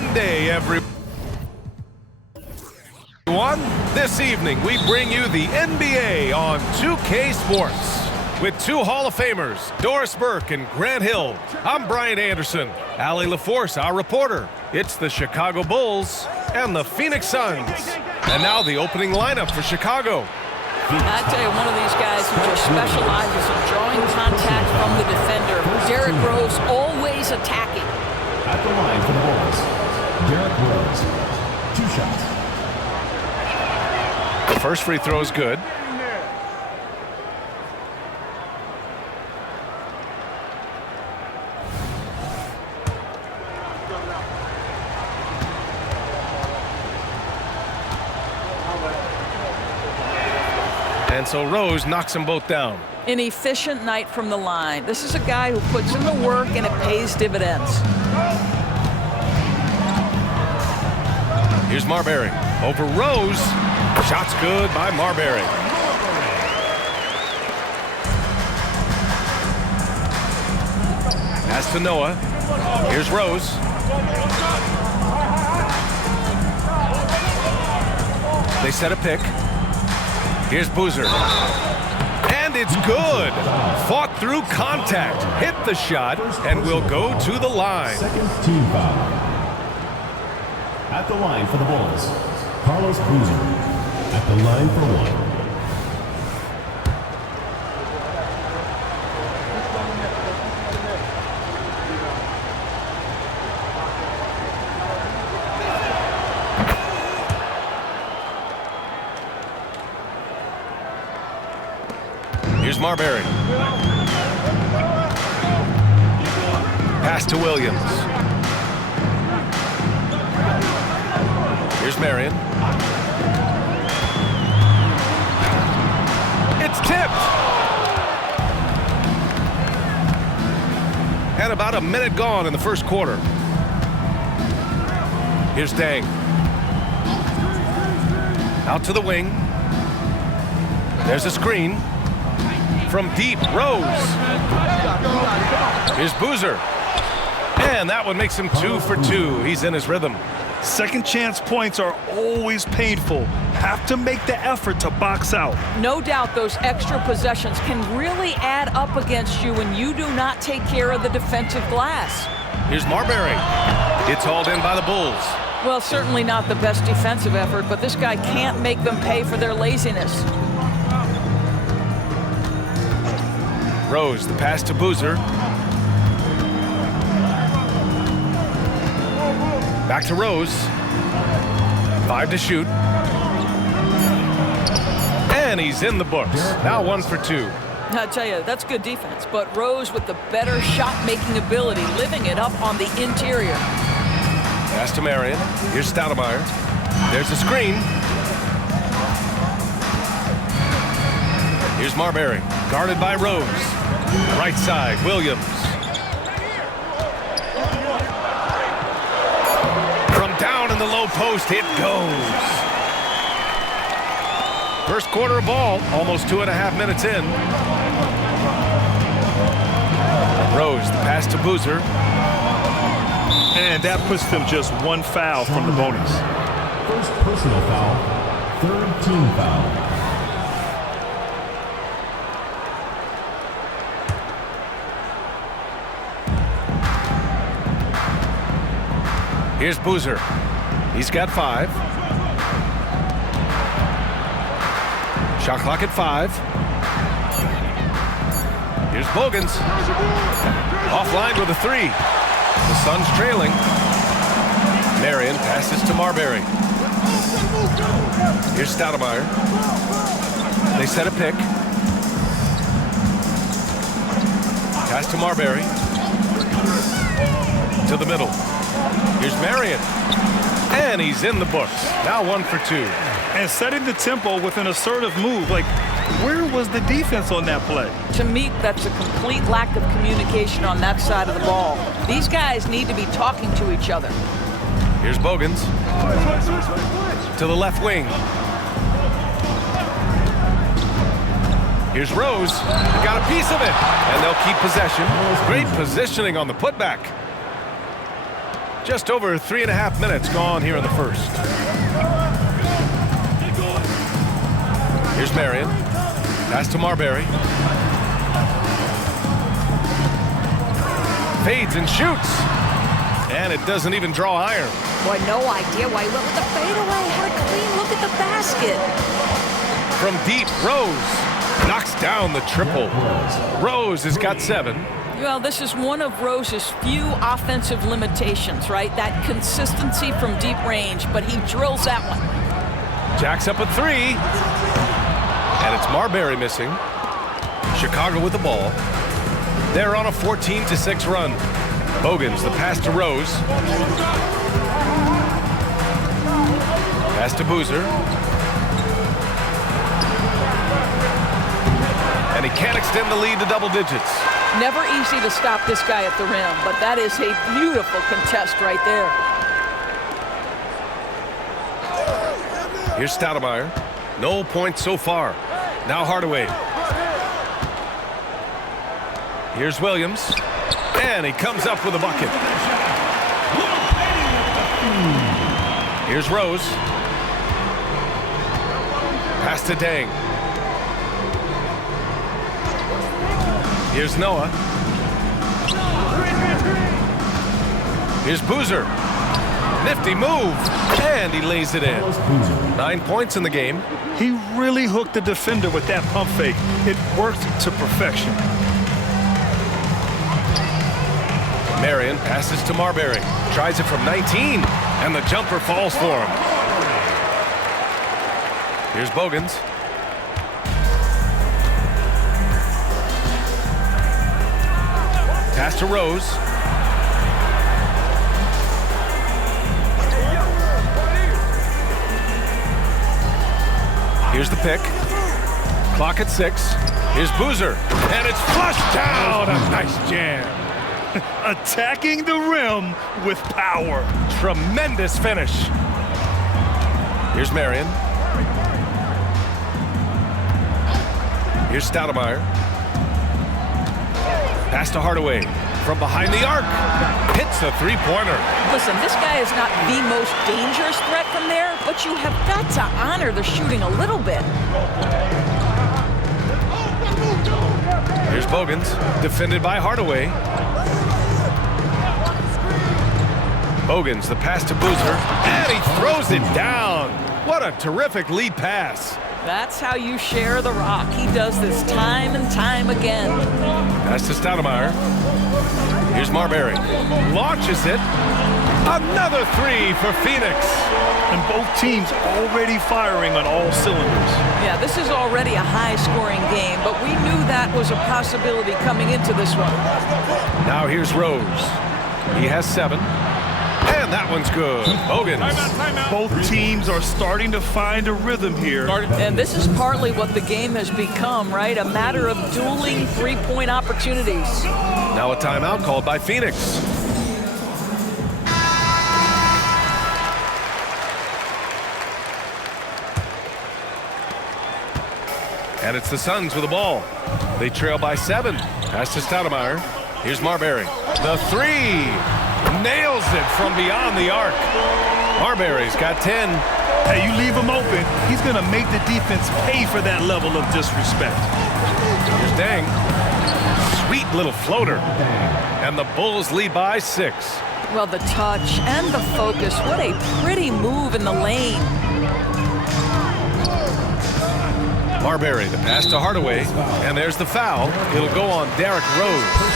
Monday, everyone. This evening, we bring you the NBA on 2K Sports. With two Hall of Famers, Doris Burke and Grant Hill. I'm Brian Anderson. Allie LaForce, our reporter. It's the Chicago Bulls and the Phoenix Suns. And now the opening lineup for Chicago. I tell you, one of these guys who just specializes in drawing contact from the defender. Derrick Rose, always attacking. At the line for the Bulls, Derrick Rose. 2 shots. The first free throw is good. And so Rose knocks them both down. An efficient night from the line. This is a guy who puts in the work and it pays dividends. Here's Marbury over Rose. Shot's good by Marbury. Pass to Noah. Here's Rose. They set a pick. Here's Boozer. And it's good. Fought through contact. Hit the shot and will go to the line. Second team foul. At the line for the Bulls, Carlos Boozer. At the line for 1. Here's Marbury. Pass to Williams. Here's Marion. It's tipped. And about a minute gone in the first quarter. Here's Dang. Out to the wing. There's a screen. From deep, Rose. Here's Boozer. And that one makes him 2 for 2. He's in his rhythm. Second chance points are always painful. Have to make the effort to box out. No doubt those extra possessions can really add up against you when you do not take care of the defensive glass. Here's Marbury. It's hauled in by the Bulls. Well, certainly not the best defensive effort, but this guy can't make them pay for their laziness. Rose, the pass to Boozer. Back to Rose. 5 to shoot. And he's in the books. Now 1 for 2. I tell you, that's good defense, but Rose with the better shot-making ability, living it up on the interior. Pass to Marion. Here's Stoudemire. There's a screen. Here's Marbury, guarded by Rose. Right side, Williams. From down in the low post, it goes. First quarter of ball, almost 2.5 minutes in. Rose, the pass to Boozer. And that puts them just 1 foul from the bonus. First personal foul, third team foul. Here's Boozer. He's got 5. Shot clock at 5. Here's Bogans. Offline with a 3. The Suns trailing. Marion passes to Marbury. Here's Stoudemire. They set a pick. Pass to Marbury. To the middle. Here's Marion. And he's in the books. Now 1 for 2. And setting the tempo with an assertive move. Like, where was the defense on that play? To me, that's a complete lack of communication on that side of the ball. These guys need to be talking to each other. Here's Bogans. To the left wing. Here's Rose. Got a piece of it. And they'll keep possession. Great positioning on the putback. Just over 3.5 minutes gone here in the first. Here's Marion. Pass to Marbury. Fades and shoots. And it doesn't even draw iron. Boy, no idea why he went with the fadeaway. Had a clean look at the basket. From deep, Rose knocks down the triple. Rose has got 7. Well, this is one of Rose's few offensive limitations, right? That consistency from deep range, but he drills that one. Jacks up a 3. And it's Marbury missing. Chicago with the ball. They're on a 14-6 run. Bogans, the pass to Rose. Pass to Boozer. And he can't extend the lead to double digits. Never easy to stop this guy at the rim, but that is a beautiful contest right there. Here's Stoudemire. No points so far. Now Hardaway. Here's Williams. And he comes up with a bucket. Here's Rose. Pass to Dang. Here's Noah. Here's Boozer. Nifty move. And he lays it in. 9 points in the game. He really hooked the defender with that pump fake. It worked to perfection. Marion passes to Marbury. Tries it from 19. And the jumper falls for him. Here's Bogans. Pass to Rose. Here's the pick. Clock at 6. Here's Boozer. And it's flushed down. A nice jam. Attacking the rim with power. Tremendous finish. Here's Marion. Here's Stoudemire. Pass to Hardaway. From behind the arc. Hits the three-pointer. Listen, this guy is not the most dangerous threat from there, but you have got to honor the shooting a little bit. Here's Bogans. Defended by Hardaway. Bogans, the pass to Boozer. And he throws it down. What a terrific lead pass. That's how you share the rock. He does this time and time again. Pass to Stoudemire. Here's Marbury. Launches it. Another 3 for Phoenix. And both teams already firing on all cylinders. Yeah, this is already a high-scoring game, but we knew that was a possibility coming into this one. Now here's Rose. He has 7. And that one's good. Bogans. Both teams are starting to find a rhythm here. And this is partly what the game has become, right? A matter of dueling three-point opportunities. Now a timeout called by Phoenix. And it's the Suns with the ball. They trail by 7. Pass to Stoudemire. Here's Marbury. The 3. Nails it from beyond the arc. Marbury's got 10. Hey, you leave him open, he's going to make the defense pay for that level of disrespect. Here's Dang. Sweet little floater. And the Bulls lead by 6. Well, the touch and the focus. What a pretty move in the lane. Marbury, the pass to Hardaway. And there's the foul. It'll go on Derrick Rose.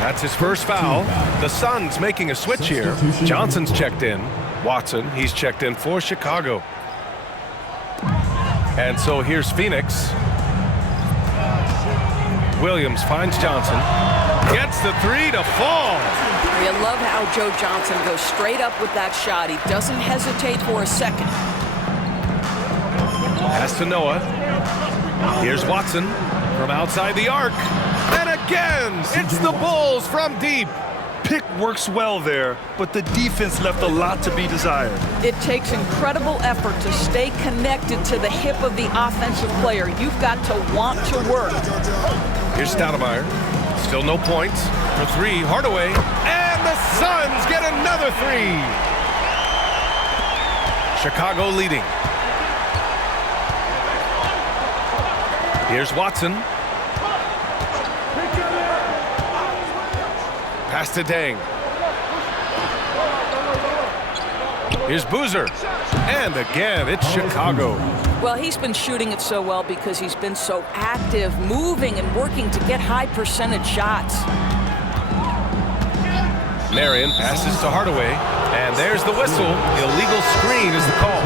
That's his first foul. The Suns making a switch here. Johnson's checked in. Watson, he's checked in for Chicago. And so here's Phoenix. Williams finds Johnson. Gets the 3 to fall. You love how Joe Johnson goes straight up with that shot. He doesn't hesitate for a second. Pass to Noah. Here's Watson from outside the arc. And again, it's the Bulls from deep. Pick works well there, but the defense left a lot to be desired. It takes incredible effort to stay connected to the hip of the offensive player. You've got to want to work. Here's Stoudemire. Still no points. For three, Hardaway. And the Suns get another three. Chicago leading. Here's Watson. Pass to Deng. Here's Boozer. And again, it's Chicago. Well, he's been shooting it so well because he's been so active, moving and working to get high percentage shots. Marion passes to Hardaway. And there's the whistle. Illegal screen is the call.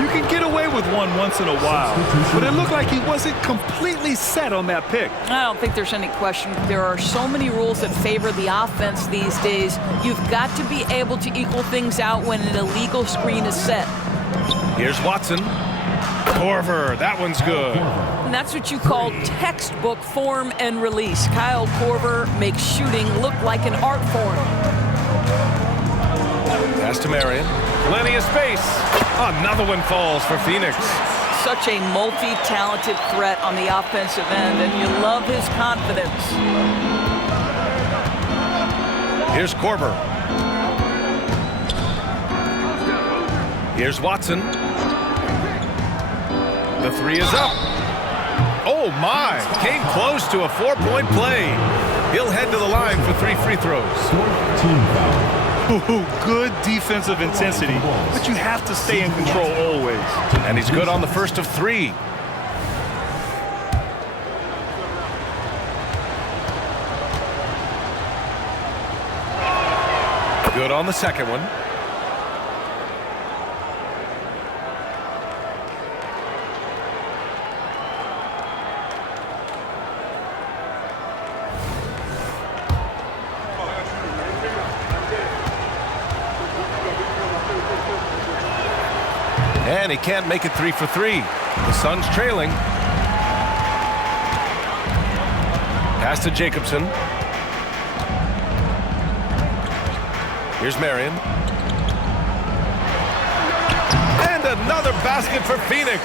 You can get away with one once in a while, but it looked like he wasn't completely set on that pick. I don't think there's any question. There are so many rules that favor the offense these days. You've got to be able to equal things out when an illegal screen is set. Here's Watson. Korver, that one's good. And that's what you call textbook form and release. Kyle Korver makes shooting look like an art form. Pass to Marion. Plenty of space. Another one falls for Phoenix. Such a multi-talented threat on the offensive end, and you love his confidence. Here's Korver. Here's Watson. The three is up. Oh my, came close to a 4-point play. He'll head to the line for 3 free throws. Ooh, good defensive intensity, but you have to stay in control always. And he's good on the first of 3. Good on the second one. And he can't make it 3 for 3. The Suns trailing. Pass to Jacobson. Here's Marion. And another basket for Phoenix.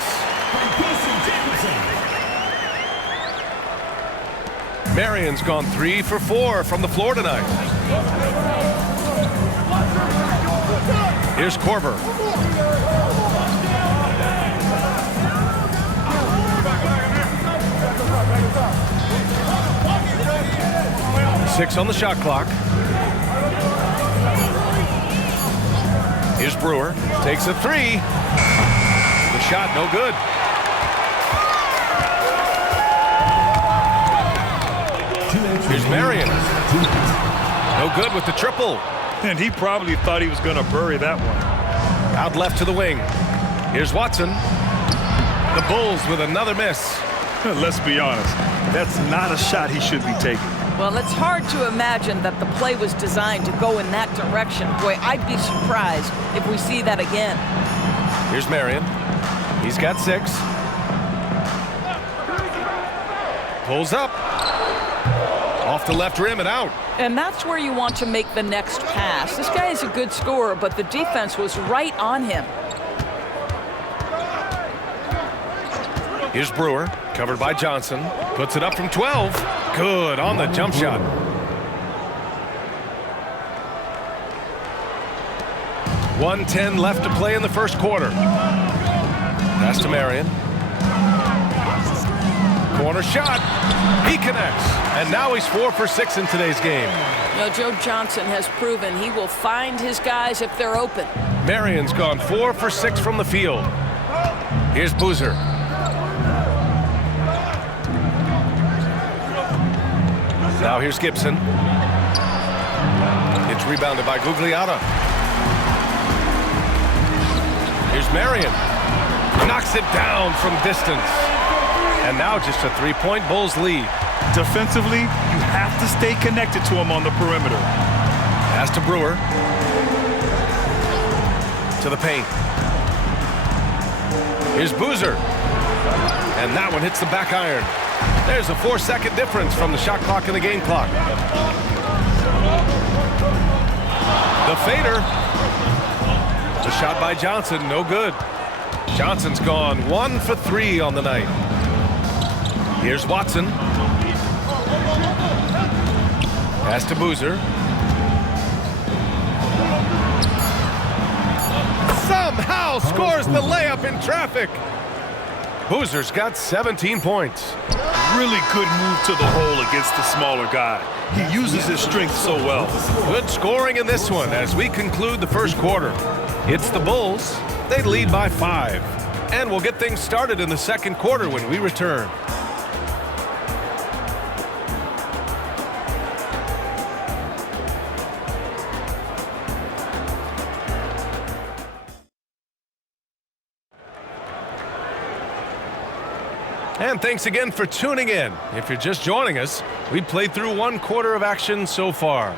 Marion's gone 3 for 4 from the floor tonight. Here's Korver. Six on the shot clock. Here's Brewer. Takes a 3. The shot no good. Here's Marion. No good with the triple. And he probably thought he was going to bury that one. Out left to the wing. Here's Watson. The Bulls with another miss. Let's be honest. That's not a shot he should be taking. Well, it's hard to imagine that the play was designed to go in that direction. Boy, I'd be surprised if we see that again. Here's Marion. He's got 6. Pulls up. Off the left rim and out. And that's where you want to make the next pass. This guy is a good scorer, but the defense was right on him. Here's Brewer, covered by Johnson. Puts it up from 12. Good on the jump shot. .110 left to play in the first quarter. Pass to Marion. Corner shot. He connects. And now he's 4 for 6 in today's game. You know, Joe Johnson has proven he will find his guys if they're open. Marion's gone 4 for 6 from the field. Here's Boozer. Now here's Gibson. It's rebounded by Gugliotta. Here's Marion. Knocks it down from distance. And now just a 3-point Bulls lead. Defensively, you have to stay connected to him on the perimeter. Pass to Brewer. To the paint. Here's Boozer. And that one hits the back iron. There's a 4-second difference from the shot clock and the game clock. The fader. The shot by Johnson, no good. Johnson's gone 1 for 3 on the night. Here's Watson. Pass to Boozer. Somehow scores the layup in traffic. Boozer's got 17 points. Really good move to the hole against the smaller guy. He uses his strength so well. Good scoring in this one as we conclude the first quarter. It's the Bulls. They lead by 5. And we'll get things started in the second quarter when we return. And thanks again for tuning in. If you're just joining us, we played through one quarter of action so far.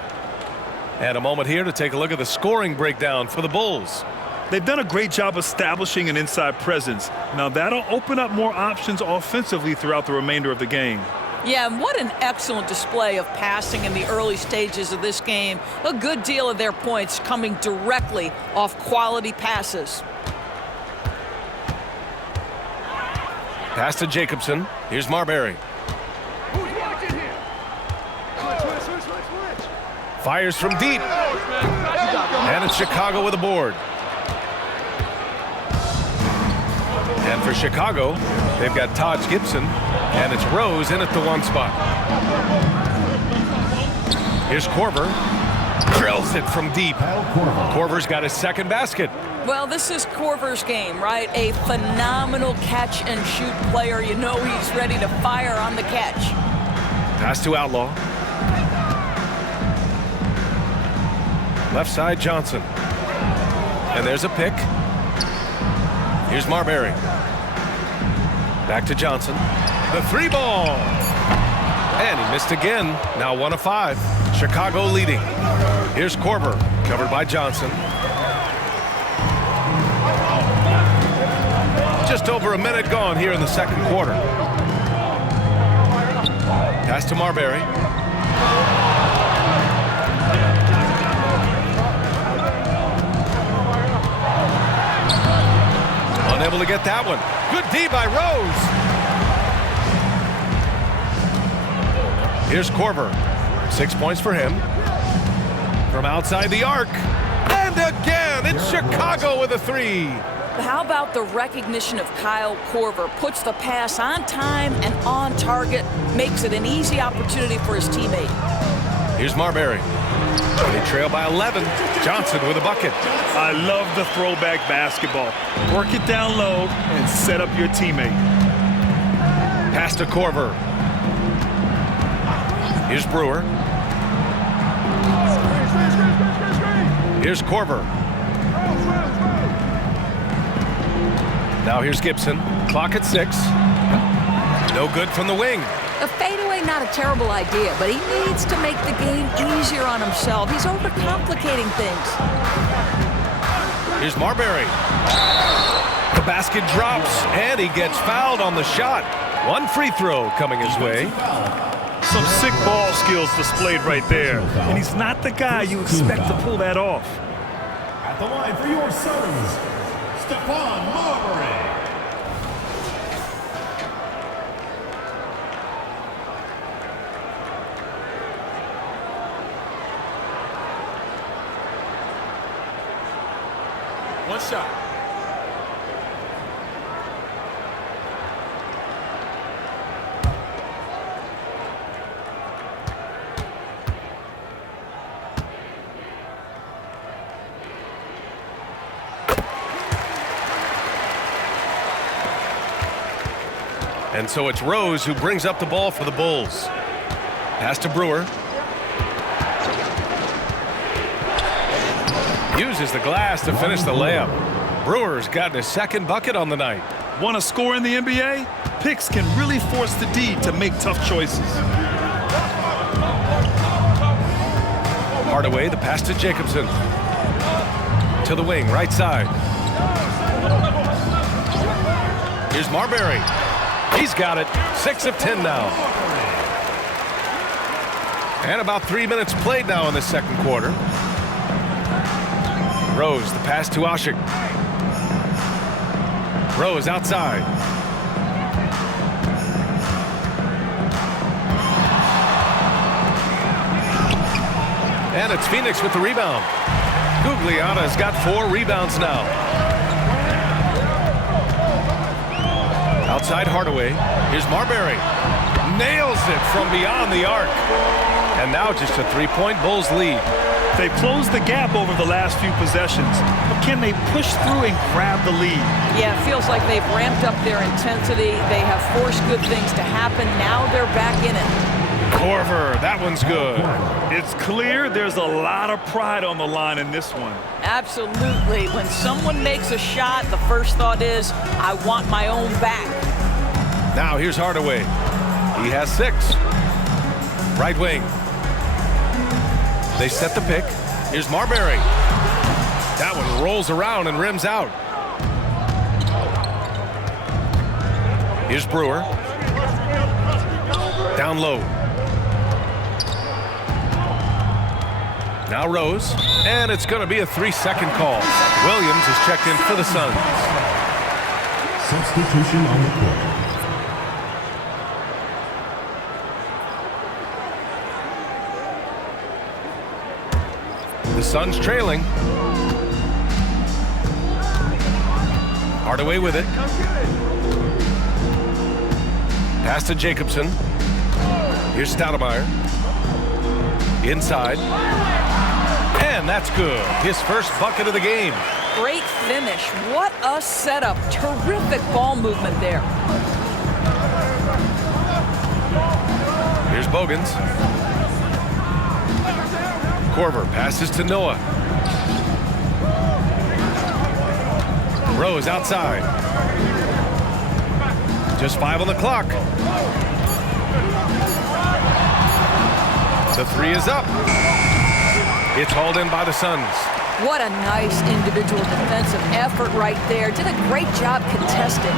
And a moment here to take a look at the scoring breakdown for the Bulls. They've done a great job establishing an inside presence. Now that'll open up more options offensively throughout the remainder of the game. Yeah, and what an excellent display of passing in the early stages of this game. A good deal of their points coming directly off quality passes. Pass to Jacobson. Here's Marbury. Fires from deep. And it's Chicago with a board. And for Chicago, they've got Taj Gibson. And it's Rose in at the 1 spot. Here's Korver. Drills it from deep. Korver's got his second basket. Well, this is Korver's game, right? A phenomenal catch-and-shoot player. You know he's ready to fire on the catch. Pass to Outlaw. Left side, Johnson. And there's a pick. Here's Marbury. Back to Johnson. The 3-ball. And he missed again. Now 1 of 5. Chicago leading. Here's Korver, covered by Johnson. Just over a minute gone here in the second quarter. Pass to Marbury. Unable to get that one. Good D by Rose. Here's Korver. 6 points for him. From outside the arc. And again, it's Chicago with a 3. How about the recognition of Kyle Korver? Puts the pass on time and on target, makes it an easy opportunity for his teammate. Here's Marbury. They trail by 11. Johnson with a bucket. I love the throwback basketball. Work it down low and set up your teammate. Pass to Korver. Here's Brewer. Here's Korver. Now here's Gibson. Clock at 6. No good from the wing. A fadeaway, not a terrible idea, but he needs to make the game easier on himself. He's overcomplicating things. Here's Marbury. The basket drops, and he gets fouled on the shot. 1 free throw coming his way. Some sick ball skills displayed right there. And he's not the guy you expect to pull that off. At the line for your Suns, Stephon Marbury. One shot. And so it's Rose who brings up the ball for the Bulls. Pass to Brewer. Uses the glass to finish the layup. Brewer's gotten his second bucket on the night. Want to score in the NBA? Picks can really force the D to make tough choices. Hardaway, the pass to Jacobson. To the wing, right side. Here's Marbury. He's got it. 6 of 10 now. And about 3 minutes played now in the second quarter. Rose, the pass to Ashik. Rose outside. And it's Phoenix with the rebound. Gugliotta's got 4 rebounds now. Outside Hardaway. Here's Marbury. Nails it from beyond the arc. And now just a 3-point Bulls lead. They've closed the gap over the last few possessions. But can they push through and grab the lead? Yeah, it feels like they've ramped up their intensity. They have forced good things to happen. Now they're back in it. Corver, that one's good. It's clear there's a lot of pride on the line in this one. Absolutely. When someone makes a shot, the first thought is, I want my own back. Now here's Hardaway. He has 6. Right wing. They set the pick. Here's Marbury. That one rolls around and rims out. Here's Brewer. Down low. Now Rose. And it's going to be a 3-second call. Williams is checked in for the Suns. Substitution on the court. The Suns trailing. Hardaway with it. Pass to Jacobson. Here's Stoudemire. Inside. And that's good. His first bucket of the game. Great finish. What a setup. Terrific ball movement there. Here's Bogans. Corver passes to Noah. Rose outside. Just 5 on the clock. The 3 is up. It's hauled in by the Suns. What a nice individual defensive effort right there. Did a great job contesting.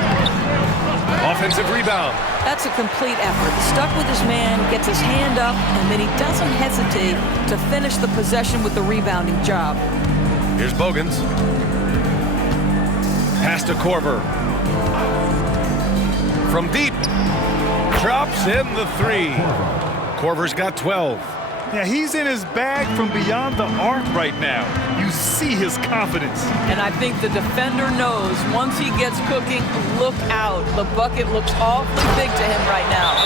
Offensive rebound. That's a complete effort. Stuck with his man, gets his hand up, and then he doesn't hesitate to finish the possession with the rebounding job. Here's Bogans. Pass to Corver. From deep. Drops in the 3. Corver's got 12. Yeah, he's in his bag from beyond the arc right now. You see his confidence. And I think the defender knows once he gets cooking, look out. The bucket looks awfully big to him right now.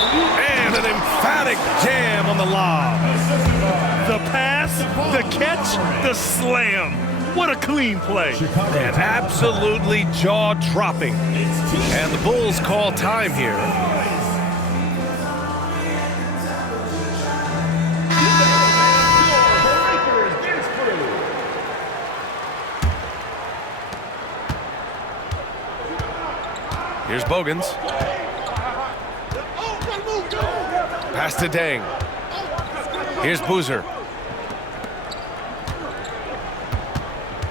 And an emphatic jam on the lob. The pass, the catch, the slam. What a clean play. And absolutely jaw-dropping. And the Bulls call time here. Here's Bogans. Pass to Dang. Here's Boozer.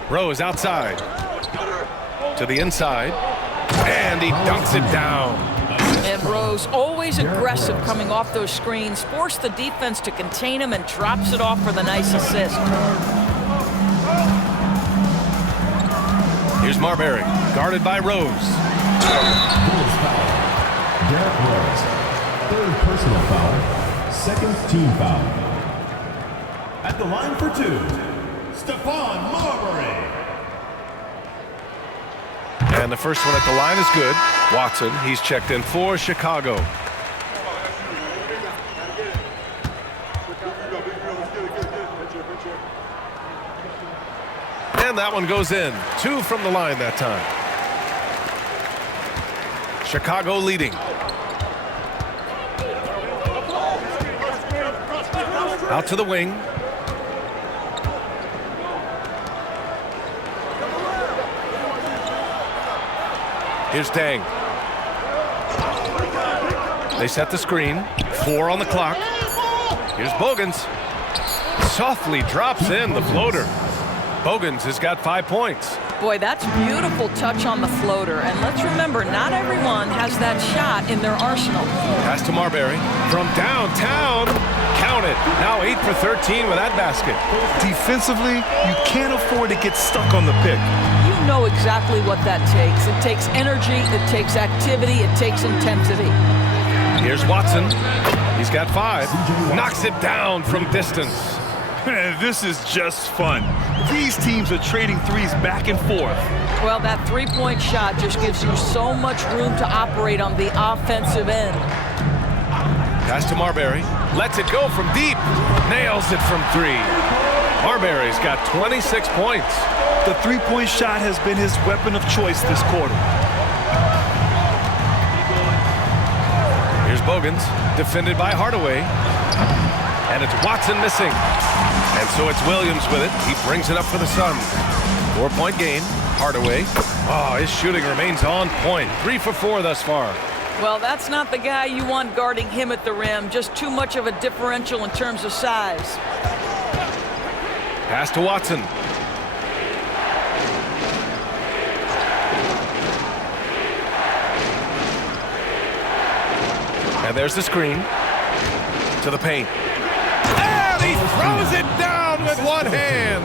Rose outside. To the inside. And he dunks it down. And Rose, always aggressive coming off those screens, forced the defense to contain him and drops it off for the nice assist. Here's Marbury, guarded by Rose. Bulls foul. Derrick Rose. 3rd personal foul. 2nd team foul. At the line for 2, Stephon Marbury. And the first one at the line is good. Watson, he's checked in for Chicago. And that one goes in. 2 from the line that time. Chicago leading. Out to the wing. Here's Dang. They set the screen. 4 on the clock. Here's Bogans. Softly drops in the floater. Bogans has got 5 points. Boy, that's beautiful touch on the floater. And let's remember, not everyone has that shot in their arsenal. Pass to Marbury. From downtown. Count it. Now 8 for 13 with that basket. Defensively, you can't afford to get stuck on the pick. You know exactly what that takes. It takes energy, it takes activity, it takes intensity. Here's Watson. He's got 5. Knocks it down from distance. This is just fun. These teams are trading threes back and forth. Well, that three-point shot just gives you so much room to operate on the offensive end. Pass to Marbury. Lets it go from deep. Nails it from three. Marbury's got 26 points. The three-point shot has been his weapon of choice this quarter. Here's Bogans, defended by Hardaway. And it's Watson missing. And so it's Williams with it. He brings it up for the Suns. 4-point game. Hardaway. Oh, his shooting remains on point. 3 for 4 thus far. Well, that's not the guy you want guarding him at the rim. Just too much of a differential in terms of size. Pass to Watson. And there's the screen. To the paint. And he throws it down with one hand.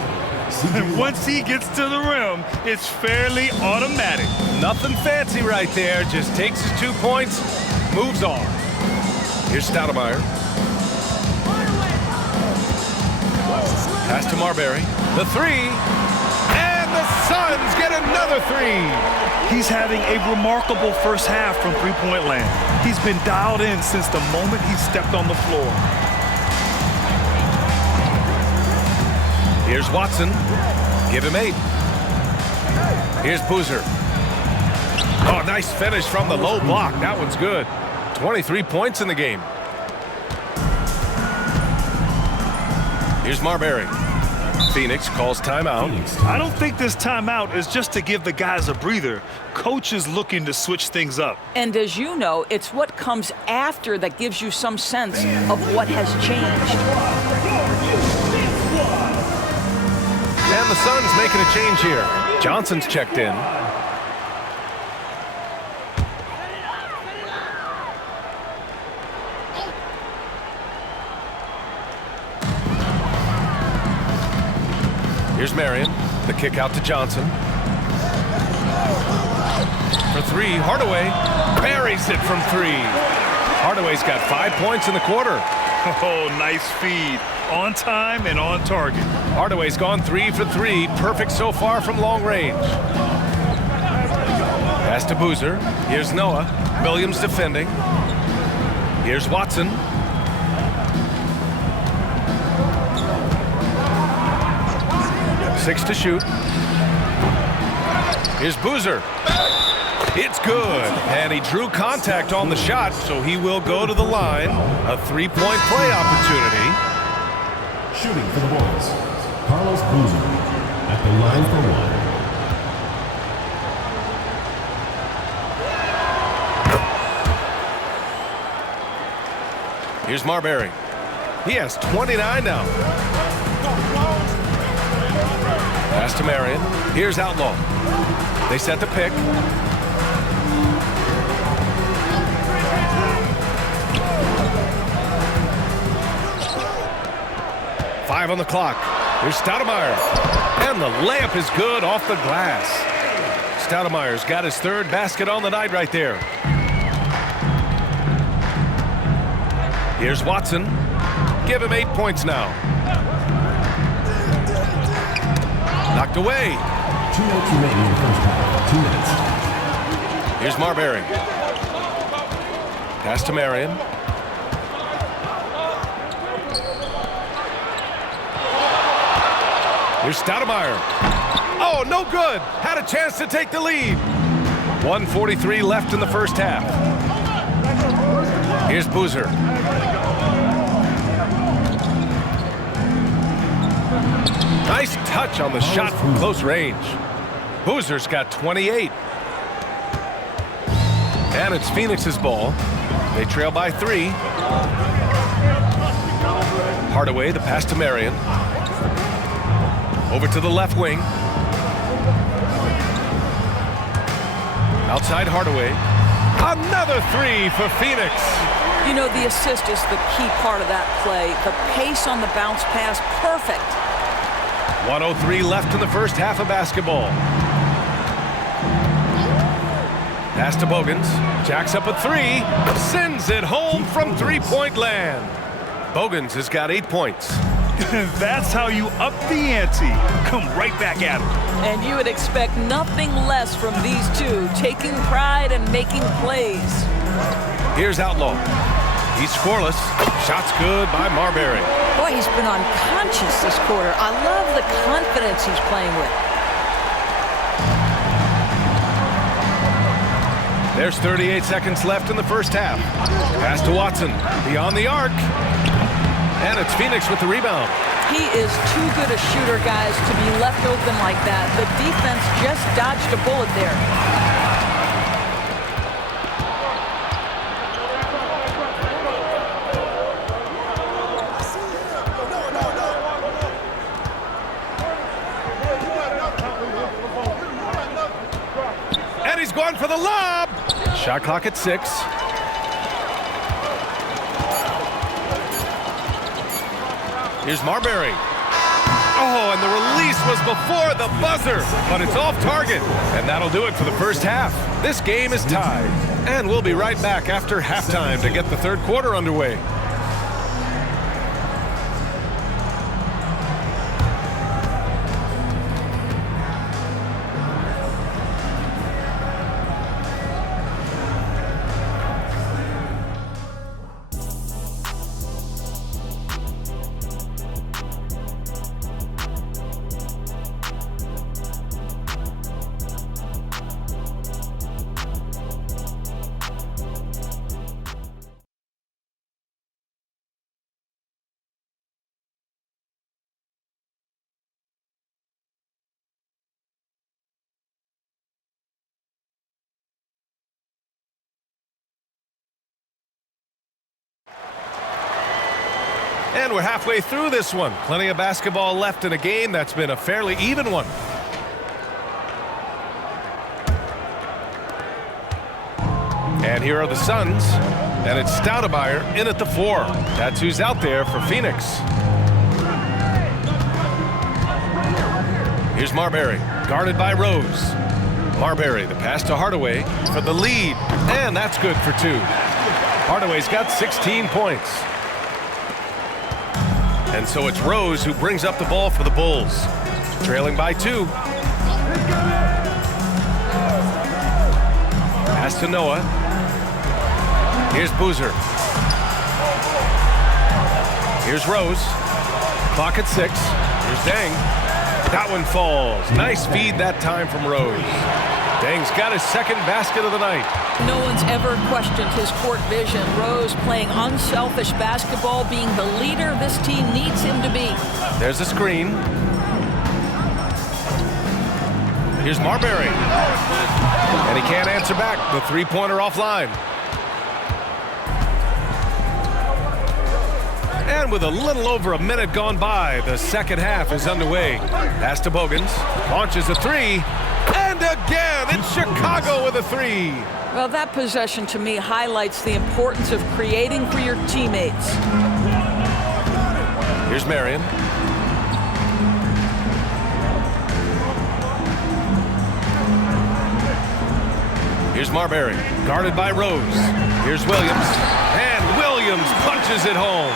And once he gets to the rim, it's fairly automatic. Nothing fancy right there. Just takes his 2 points, moves on. Here's Stoudemire. Pass to Marbury. The three. And the Suns get another three. He's having a remarkable first half from three-point land. He's been dialed in since the moment he stepped on the floor. Here's Watson. Give him 8. Here's Boozer. Oh, nice finish from the low block. That one's good. 23 points in the game. Here's Marbury. Phoenix calls timeout. I don't think this timeout is just to give the guys a breather. Coach is looking to switch things up. And as you know, it's what comes after that gives you some sense of what has changed. And the Suns making a change here. Johnson's checked in. Here's Marion. The kick out to Johnson. For three, Hardaway buries it from three. Hardaway's got 5 points in the quarter. Oh, nice feed. On time and on target. Hardaway's gone 3 for 3. Perfect so far from long range. Pass to Boozer. Here's Noah. Williams defending. Here's Watson. Six to shoot. Here's Boozer. It's good. And he drew contact on the shot, so he will go to the line. A 3-point play opportunity. Shooting for the Bulls, Carlos Boozer at the line for one. Here's Marbury. He has 29 now. Pass to Marion. Here's Outlaw. They set the pick. Five on the clock. Here's Stoudemire. And the layup is good off the glass. Stoudemire's got his 3rd basket on the night right there. Here's Watson. Give him 8 points now. Knocked away. 2 minutes remaining in the first half. 2 minutes. Here's Marbury. Pass to Marion. Here's Stoudemire. Oh, no good. Had a chance to take the lead. 1:43 left in the first half. Here's Boozer. Nice touch on the shot from close range. Boozer's got 28. And it's Phoenix's ball. They trail by 3. Hardaway, the pass to Marion. Over to the left wing. Outside Hardaway. Another 3 for Phoenix. You know, the assist is the key part of that play. The pace on the bounce pass, perfect. 1:03 left in the first half of basketball. Pass to Bogans. Jacks up a 3. Sends it home from 3-point land. Bogans has got 8 points. That's how you up the ante. Come right back at him. And you would expect nothing less from these two, taking pride and making plays. Here's Outlaw. He's scoreless. Shot's good by Marbury. Boy, he's been unconscious this quarter. I love the confidence he's playing with. There's 38 seconds left in the first half. Pass to Watson. Beyond the arc. And it's Phoenix with the rebound. He is too good a shooter, guys, to be left open like that. The defense just dodged a bullet there. And he's going for the lob. Shot clock at 6. Here's Marbury. Oh, and the release was before the buzzer, but it's off target. And that'll do it for the first half. This game is tied. And we'll be right back after halftime to get the third quarter underway. And we're halfway through this one. Plenty of basketball left in a game that's been a fairly even one. And here are the Suns. And it's Stoudemire in at the 4. That's who's out there for Phoenix. Here's Marbury, guarded by Rose. Marbury, the pass to Hardaway for the lead. And that's good for 2. Hardaway's got 16 points. And so it's Rose who brings up the ball for the Bulls. Trailing by 2. Pass to Noah. Here's Boozer. Here's Rose. Clock at 6. Here's Deng. That one falls. Nice feed that time from Rose. Deng's got his second basket of the night. No one's ever questioned his court vision. Rose playing unselfish basketball, being the leader this team needs him to be. There's a screen. Here's Marbury. And he can't answer back. The three-pointer offline. And with a little over a minute gone by, the second half is underway. Pass to Bogans. Launches a 3. And again, it's Chicago with a 3. Well, that possession to me highlights the importance of creating for your teammates. Here's Marion. Here's Marbury, guarded by Rose. Here's Williams. And Williams punches it home.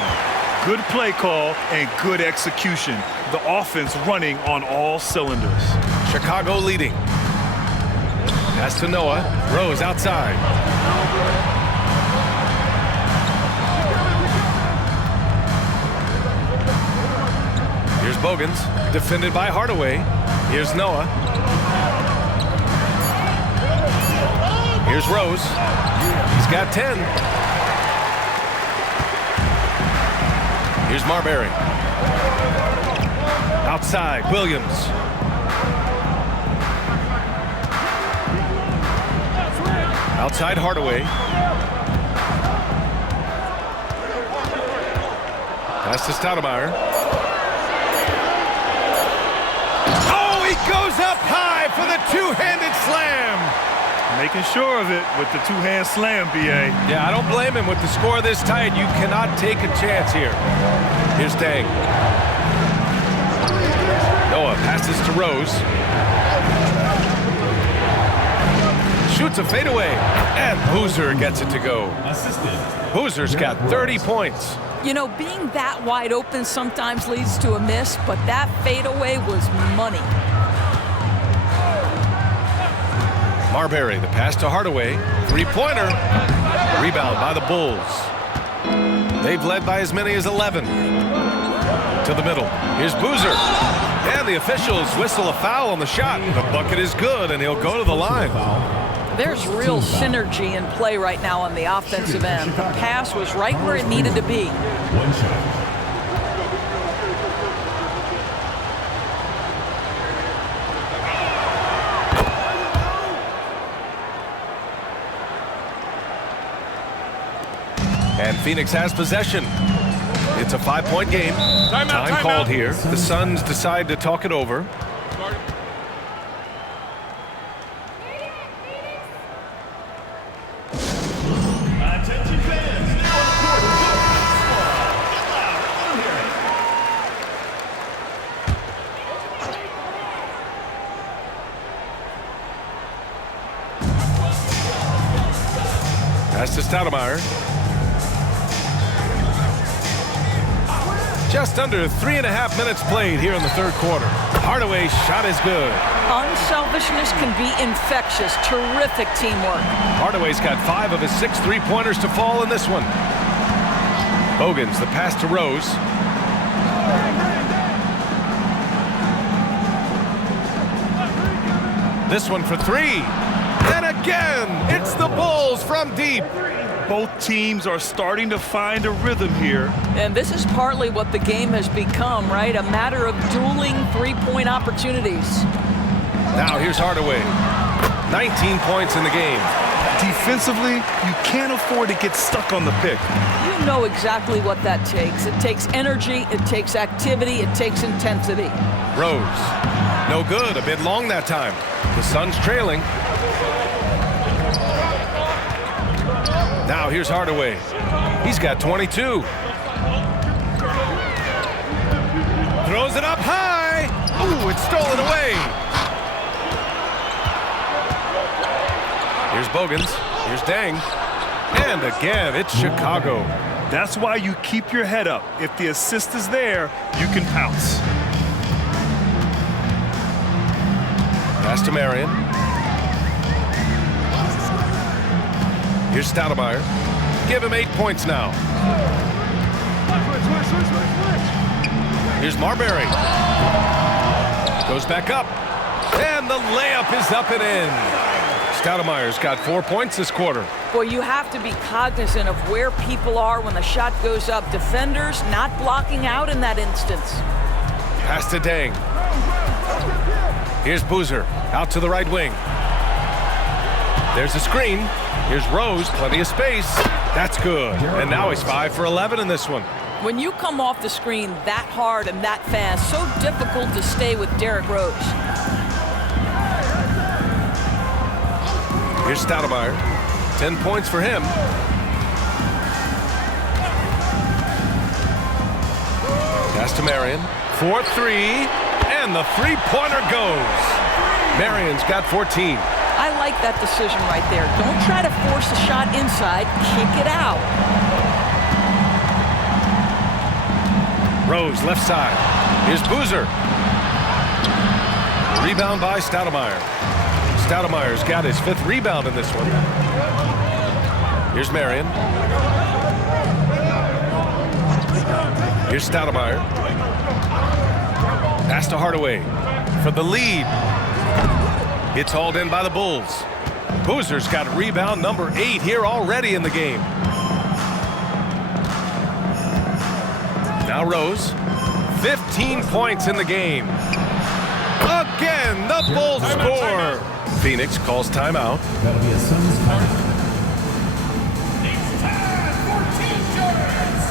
Good play call and good execution. The offense running on all cylinders. Chicago leading. Pass to Noah. Rose outside. Here's Bogans, defended by Hardaway. Here's Noah. Here's Rose. He's got 10. Here's Marbury. Outside, Williams. Outside Hardaway. Pass to Stoudemire. Oh, he goes up high for the two-handed slam. Making sure of it with the two-hand slam, B.A. Yeah, I don't blame him. With the score this tight, you cannot take a chance here. Here's Deng. Noah passes to Rose. Shoots a fadeaway, and Boozer gets it to go. Boozer's got 30 points. You know, being that wide open sometimes leads to a miss, but that fadeaway was money. Marbury, the pass to Hardaway. Three-pointer. Rebound by the Bulls. They've led by as many as 11. To the middle. Here's Boozer. And the officials whistle a foul on the shot. The bucket is good, and he'll go to the line. There's real synergy in play right now on the offensive end. The pass was right where it needed to be. One shot. And Phoenix has possession. It's a 5-point game. Time called here. The Suns decide to talk it over. Attention fans, now on the court, get loud, Pass to Stoudemire. Just under 3.5 minutes played here in the third quarter. Hardaway's shot is good. Unselfishness can be infectious. Terrific teamwork. Hardaway's got 5 of his 6 3-pointers to fall in this one. Bogans, the pass to Rose. This one for 3. And again, it's the Bulls from deep. Both teams are starting to find a rhythm here. And this is partly what the game has become, right? A matter of dueling three-point opportunities. Now here's Hardaway. 19 points in the game. Defensively, you can't afford to get stuck on the pick. You know exactly what that takes. It takes energy, it takes activity, it takes intensity. Rose. No good. A bit long that time. The Suns trailing. Now here's Hardaway. He's got 22. Throws it up high. Ooh, it's stolen away. Here's Bogans. Here's Deng. And again, it's Chicago. That's why you keep your head up. If the assist is there, you can pounce. Pass to Marion. Here's Stoudemire. Give him 8 points now. Here's Marbury. Goes back up. And the layup is up and in. Stoudemire's got 4 points this quarter. Boy, you have to be cognizant of where people are when the shot goes up. Defenders not blocking out in that instance. Pass to Deng. Here's Boozer. Out to the right wing. There's a screen. Here's Rose, plenty of space. That's good. And now he's 5 for 11 in this one. When you come off the screen that hard and that fast, so difficult to stay with Derrick Rose. Here's Stoudemire. 10 points for him. Pass to Marion. 4-3. And the three-pointer goes. Marion's got 14. I like that decision right there. Don't try to force a shot inside. Kick it out. Rose, left side. Here's Boozer. Rebound by Stoudemire. Stoudemire's got his 5th rebound in this one. Here's Marion. Here's Stoudemire. Pass to Hardaway for the lead. It's hauled in by the Bulls. Boozer's got rebound number 8 here already in the game. Now Rose. 15 points in the game. Again, the Bulls score. Phoenix calls timeout. That'll be a Suns timeout. It's time for T-shirts!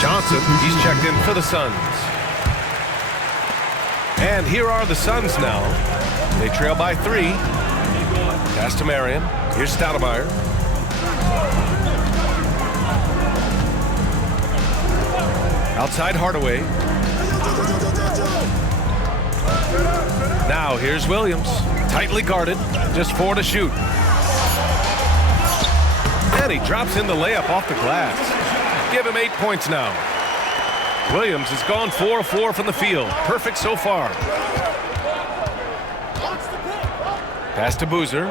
Johnson, he's checked in for the Suns. And here are the Suns now. They trail by 3. Pass to Marion. Here's Stoudemire. Outside Hardaway. Now here's Williams. Tightly guarded. Just 4 to shoot. And he drops in the layup off the glass. Give him 8 points now. Williams has gone 4 of 4 from the field. Perfect so far. Pass to Boozer.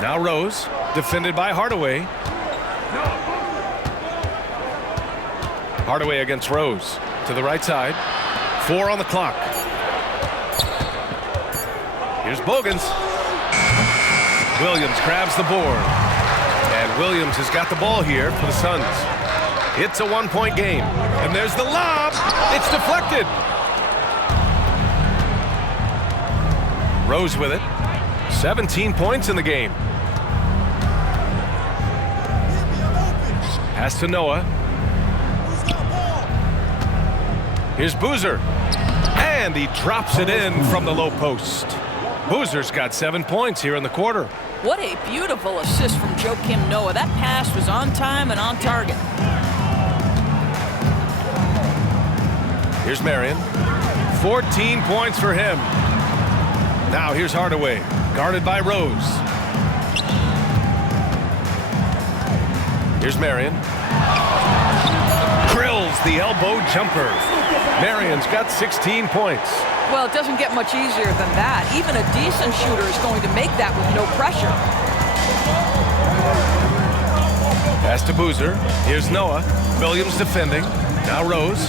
Now Rose, defended by Hardaway. Hardaway against Rose. To the right side. 4 on the clock. Here's Bogans. Williams grabs the board. And Williams has got the ball here for the Suns. It's a 1-point game. And there's the lob. It's deflected. Rose with it. 17 points in the game. Pass to Noah. Here's Boozer. And he drops it in from the low post. Boozer's got 7 points here in the quarter. What a beautiful assist from Joakim Noah. That pass was on time and on target. Here's Marion. 14 points for him. Now here's Hardaway, guarded by Rose. Here's Marion. Drills the elbow jumper. Marion's got 16 points. Well, it doesn't get much easier than that. Even a decent shooter is going to make that with no pressure. Pass to Boozer. Here's Noah. Williams defending. Now Rose.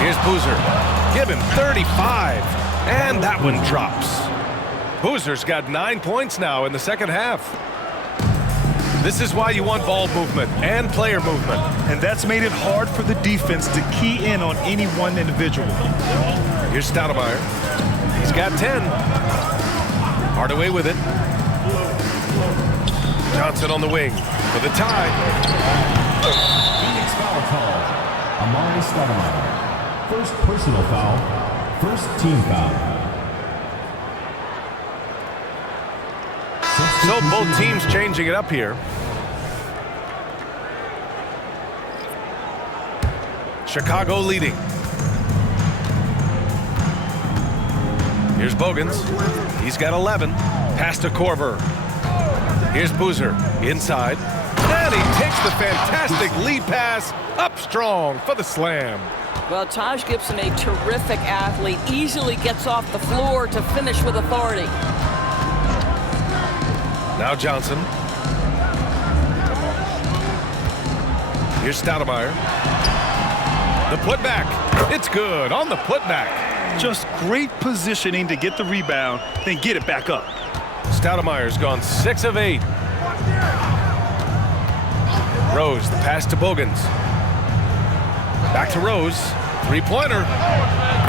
Here's Boozer. Give him 35. And that one drops. Boozer's got 9 points now in the second half. This is why you want ball movement and player movement. And that's made it hard for the defense to key in on any one individual. Here's Stoudemire. He's got 10. Hardaway with it. Johnson on the wing for the tie. Phoenix foul call. Amari Stoudemire. First personal foul. First team foul. So both teams changing it up here. Chicago leading. Here's Bogans. He's got 11. Pass to Korver. Here's Boozer. Inside. And he takes the fantastic lead pass up strong for the slam. Well, Taj Gibson, a terrific athlete, easily gets off the floor to finish with authority. Now Johnson. Here's Stoudemire. The putback. It's good on the putback. Just great positioning to get the rebound, then get it back up. Stoudemire's gone 6 of 8. Rose, the pass to Bogans. Back to Rose. 3-pointer.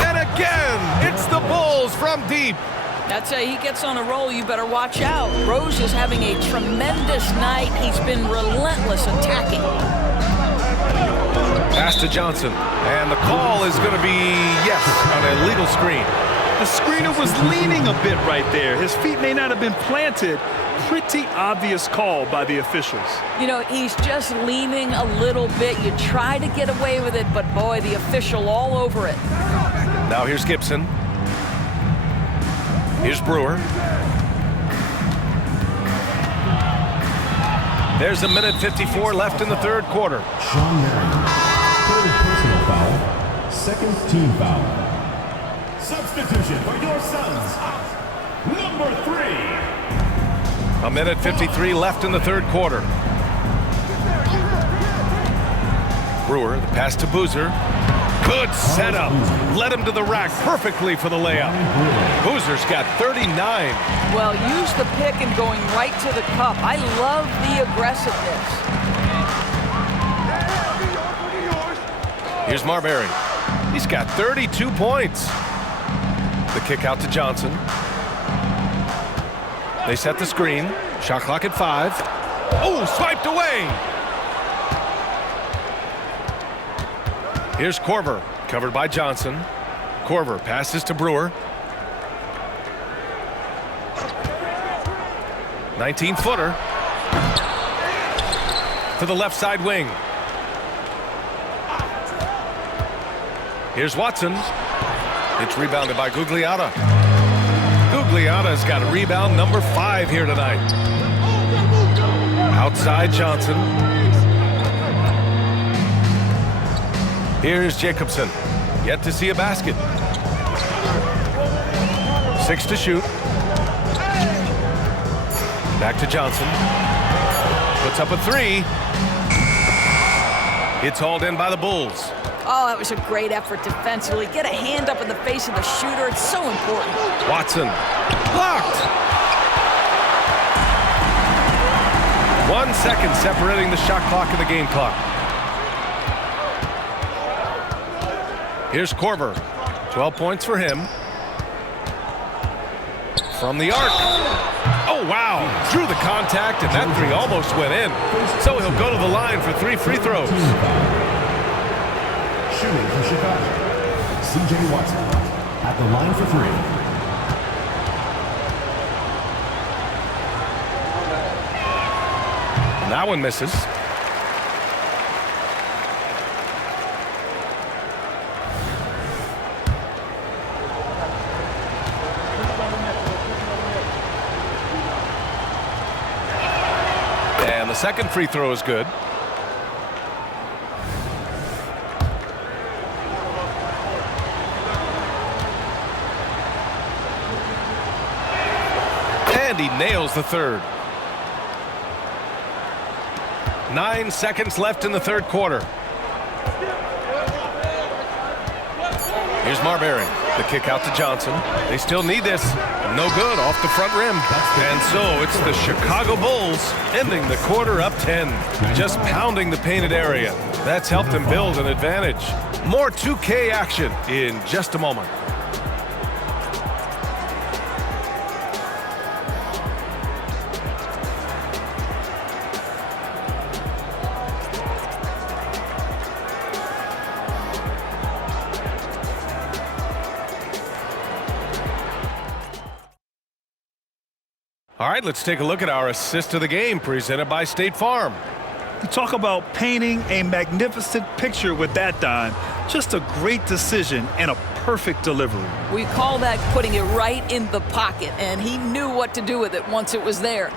And again, it's the Bulls from deep. I'd say he gets on a roll, you better watch out. Rose is having a tremendous night. He's been relentless attacking. Pass to Johnson. And the call is going to be, yes, on a legal screen. The screener was leaning a bit right there. His feet may not have been planted. Pretty obvious call by the officials. You know, he's just leaning a little bit. You try to get away with it, but boy, the official all over it. Now here's Gibson. Here's Brewer. There's a minute 54 left in the third quarter. Sean Marion. Third personal foul. Second team foul. Substitution for your Suns. Number 3. A minute 53 left in the third quarter. Brewer, the pass to Boozer. Good setup. Led him to the rack perfectly for the layup. Boozer's got 39. Well, use the pick and going right to the cup. I love the aggressiveness. Here's Marbury. He's got 32 points. The kick out to Johnson. They set the screen. Shot clock at 5. Oh, swiped away. Here's Korver, covered by Johnson. Korver passes to Brewer. 19-footer. To the left side wing. Here's Watson. It's rebounded by Gugliotta. Gugliotta's got rebound number 5 here tonight. Outside Johnson. Here's Jacobson. Yet to see a basket. 6 to shoot. Back to Johnson. Puts up a 3. It's hauled in by the Bulls. Oh, that was a great effort defensively. Get a hand up in the face of the shooter. It's so important. Watson. Blocked. 1 second separating the shot clock and the game clock. Here's Korver. 12 points for him. From the arc. Oh, wow. Drew the contact, and that 3 almost went in. So he'll go to the line for 3 free throws. Shooting for Chicago, C.J. Watson at the line for 3. And that one misses. And the second free throw is good. And he nails the third. 9 seconds left in the third quarter. Here's Marbury. The kick out to Johnson. They still need this. No good off the front rim. And so it's the Chicago Bulls ending the quarter up 10. Just pounding the painted area. That's helped them build an advantage. More 2K action in just a moment. All right, let's take a look at our assist of the game presented by State Farm. You talk about painting a magnificent picture with that dime. Just a great decision and a perfect delivery. We call that putting it right in the pocket, and he knew what to do with it once it was there.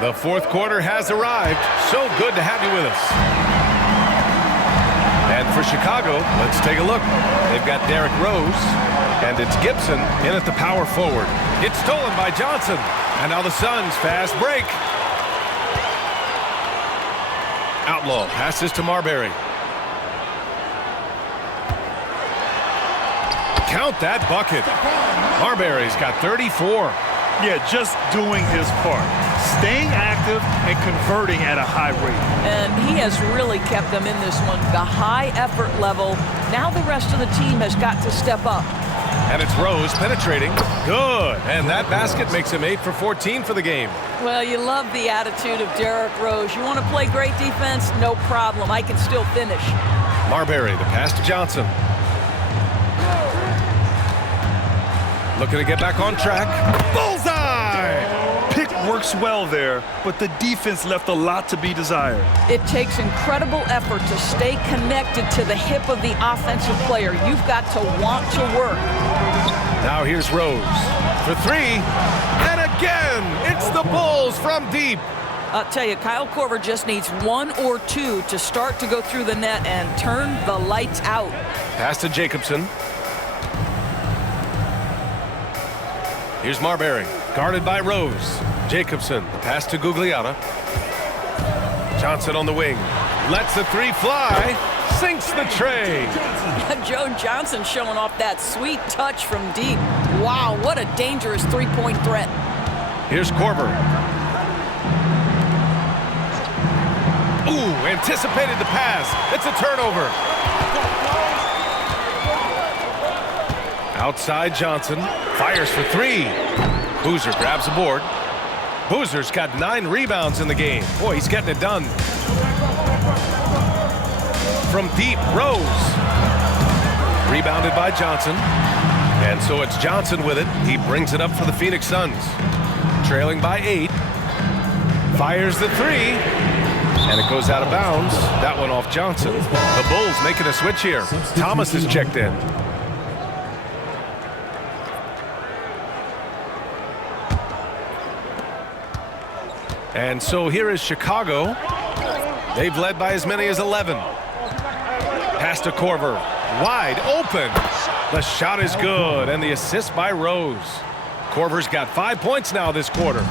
The fourth quarter has arrived. So good to have you with us. And for Chicago, let's take a look. They've got Derrick Rose, and it's Gibson in at the power forward. It's stolen by Johnson. And now the Suns fast break. Outlaw passes to Marbury. Count that bucket. Marbury's got 34. Yeah, just doing his part. Staying active and converting at a high rate. And he has really kept them in this one. The high effort level. Now the rest of the team has got to step up. And it's Rose penetrating. Good. And that basket makes him 8 for 14 for the game. Well, you love the attitude of Derrick Rose. You want to play great defense? No problem. I can still finish. Marbury, the pass to Johnson. Looking to get back on track. Bullseye! Pick works well there, but the defense left a lot to be desired. It takes incredible effort to stay connected to the hip of the offensive player. You've got to want to work. Now here's Rose for 3. And again, it's the Bulls from deep. I'll tell you, Kyle Korver just needs 1 or 2 to start to go through the net and turn the lights out. Pass to Jacobson. Here's Marbury, guarded by Rose. Jacobson, the pass to Gugliotta. Johnson on the wing. Lets the 3 fly. Sinks the tray. Joe Johnson showing off that sweet touch from deep. Wow, what a dangerous three-point threat. Here's Korver. Ooh, anticipated the pass. It's a turnover. Outside Johnson. Fires for 3. Boozer grabs the board. Boozer's got 9 rebounds in the game. Boy, he's getting it done. From deep, Rose. Rebounded by Johnson. And so it's Johnson with it. He brings it up for the Phoenix Suns. Trailing by 8. Fires the 3. And it goes out of bounds. That one off Johnson. The Bulls making a switch here. Thomas is checked in. And so here is Chicago. They've led by as many as 11. Pass to Korver. Wide open. The shot is good, and the assist by Rose. Korver's got 5 points now this quarter.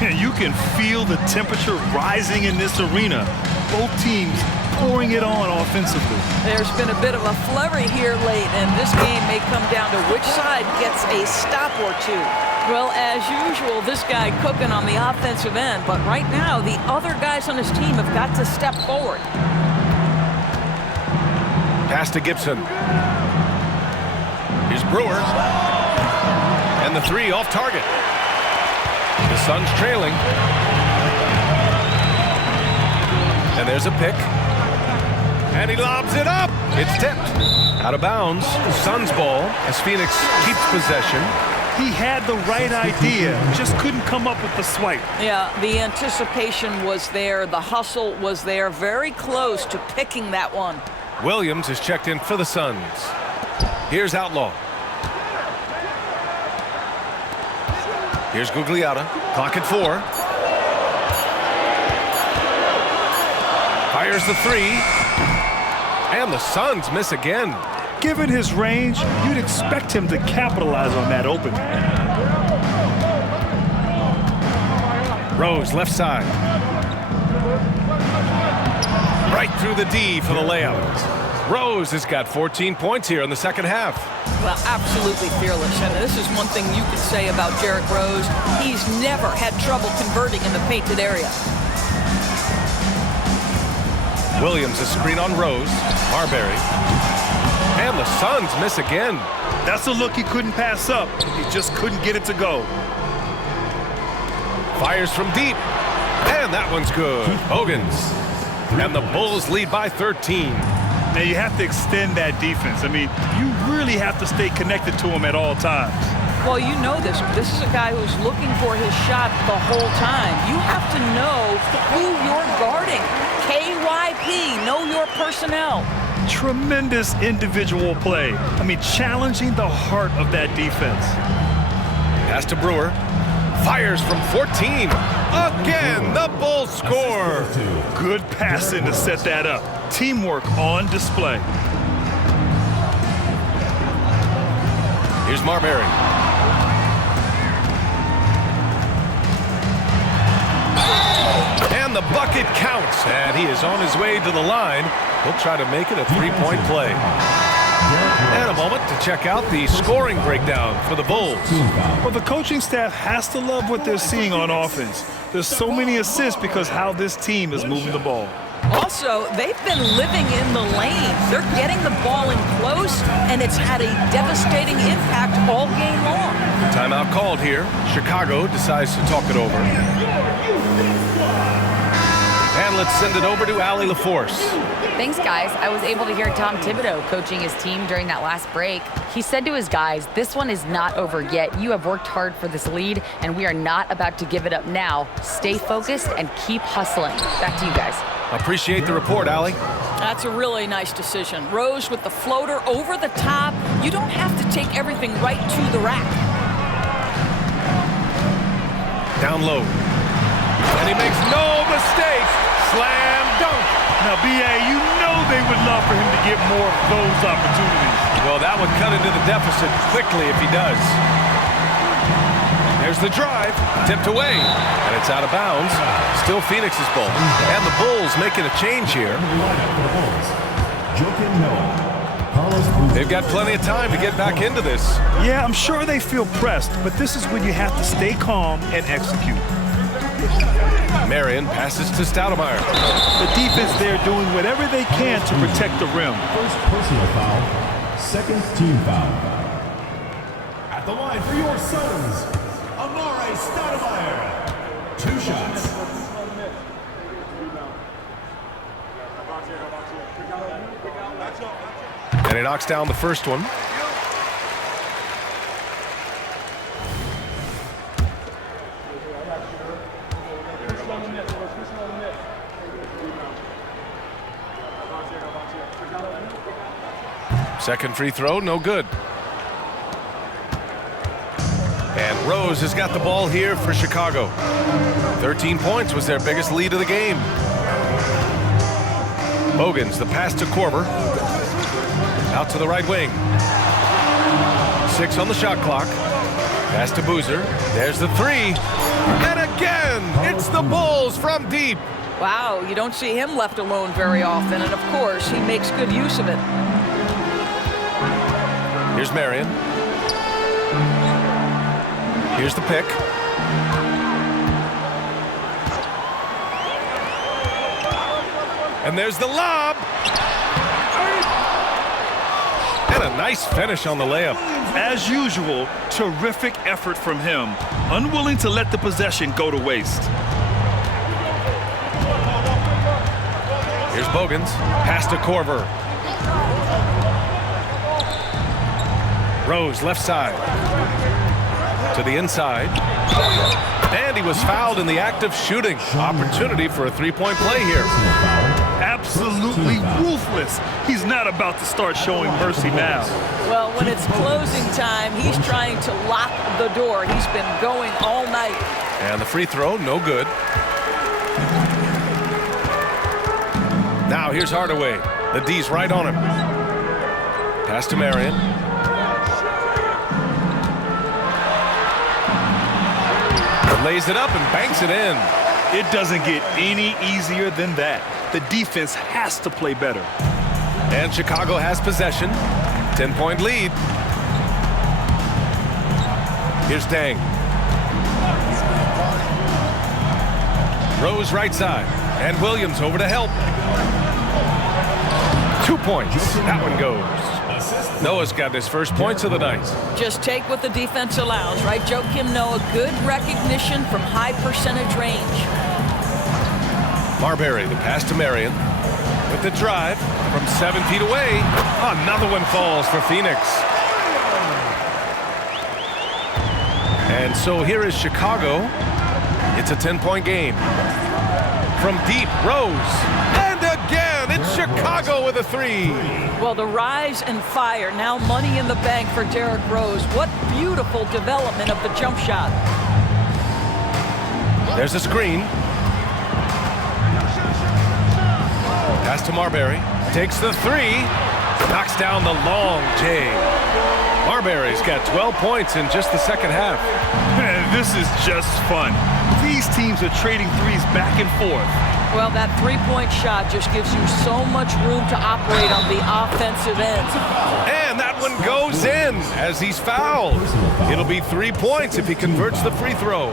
You can feel the temperature rising in this arena. Both teams pouring it on offensively. There's been a bit of a flurry here late, and this game may come down to which side gets a stop or two. Well, as usual, this guy cooking on the offensive end, but right now the other guys on his team have got to step forward. Pass to Gibson. Here's Brewer. And the three off target. The Suns trailing. And there's a pick. And he lobs it up. It's tipped. Out of bounds. Suns ball as Phoenix keeps possession. He had the right idea, just couldn't come up with the swipe. Yeah, the anticipation was there. The hustle was there. Very close to picking that one. Williams is checked in for the Suns. Here's Outlaw. Here's Gugliotta. Clock at 4. Fires the three. And the Suns miss again. Given his range, you'd expect him to capitalize on that opening. Rose, left side. Right through the D for the layup. Rose has got 14 points here in the second half. Well, absolutely fearless. And this is one thing you can say about Derrick Rose. He's never had trouble converting in the painted area. Williams, a screen on Rose. Marbury. And the Suns miss again. That's a look he couldn't pass up. He just couldn't get it to go. Fires from deep. And that one's good. Bogans. And the Bulls lead by 13. Now you have to extend that defense. I mean, you really have to stay connected to him at all times. Well, you know this. This is a guy who's looking for his shot the whole time. You have to know who you're guarding. KYP, know your personnel. Tremendous individual play. I mean, challenging the heart of that defense. Pass to Brewer. Fires from 14. Again, the Bulls score. Good passing to set that up. Teamwork on display. Here's Marbury. And the bucket counts. And he is on his way to the line. He'll try to make it a three-point play. And a moment to check out the scoring breakdown for the Bulls. Well, the coaching staff has to love what they're seeing on offense. There's so many assists because how this team is moving the ball. Also, they've been living in the lane. They're getting the ball in close, and it's had a devastating impact all game long. Timeout called here. Chicago decides to talk it over. And let's send it over to Allie LaForce. Thanks, guys. I was able to hear Tom Thibodeau coaching his team during that last break. He said to his guys, this one is not over yet. You have worked hard for this lead, and we are not about to give it up now. Stay focused and keep hustling. Back to you guys. Appreciate the report, Allie. That's a really nice decision. Rose with the floater over the top. You don't have to take everything right to the rack. Down low. And he makes no mistake. Slam dunk. Now, B.A., you know they would love for him to get more of those opportunities. Well, that would cut into the deficit quickly if he does. There's the drive. Tipped away. And it's out of bounds. Still Phoenix's ball. And the Bulls making a change here. They've got plenty of time to get back into this. Yeah, I'm sure they feel pressed, but this is when you have to stay calm and execute. Marion passes to Stoudemire. The defense there doing whatever they can to protect the rim. First personal foul, second team foul. At the line for your Suns, Amare Stoudemire. 2 shots. And he knocks down the first one. Second free throw, no good. And Rose has got the ball here for Chicago. 13 points was their biggest lead of the game. Bogans, the pass to Korver. Out to the right wing. 6 on the shot clock. Pass to Boozer. There's the three. And again, it's the Bulls from deep. Wow, you don't see him left alone very often, and of course, he makes good use of it. Here's Marion. Here's the pick. And there's the lob. And a nice finish on the layup. As usual, terrific effort from him. Unwilling to let the possession go to waste. Here's Bogans. Pass to Korver. Rose, left side. To the inside. And he was fouled in the act of shooting. Opportunity for a three-point play here. Absolutely ruthless. He's not about to start showing mercy now. Well, when it's closing time, he's trying to lock the door. He's been going all night. And the free throw, no good. Now here's Hardaway. The D's right on him. Pass to Marion. Lays it up and banks it in. It doesn't get any easier than that. The defense has to play better. And Chicago has possession. 10-point lead. Here's Dang. Rose right side. And Williams over to help. 2 points. That one goes. Noah's got his first points of the night. Just take what the defense allows, right? Joakim Noah, good recognition from high percentage range. Marbury, the pass to Marion. With the drive from 7 feet away. Another one falls for Phoenix. And so here is Chicago. It's a 10-point game. From deep, Rose. And again, it's Chicago with a three. Well, the rise and fire, now money in the bank for Derrick Rose. What beautiful development of the jump shot. There's a screen. Pass to Marbury. Takes the three. Knocks down the long J. Marbury's got 12 points in just the second half. Man, this is just fun. These teams are trading threes back and forth. Well, that three-point shot just gives you so much room to operate on the offensive end. And that one goes in as he's fouled. It'll be 3 points if he converts the free throw.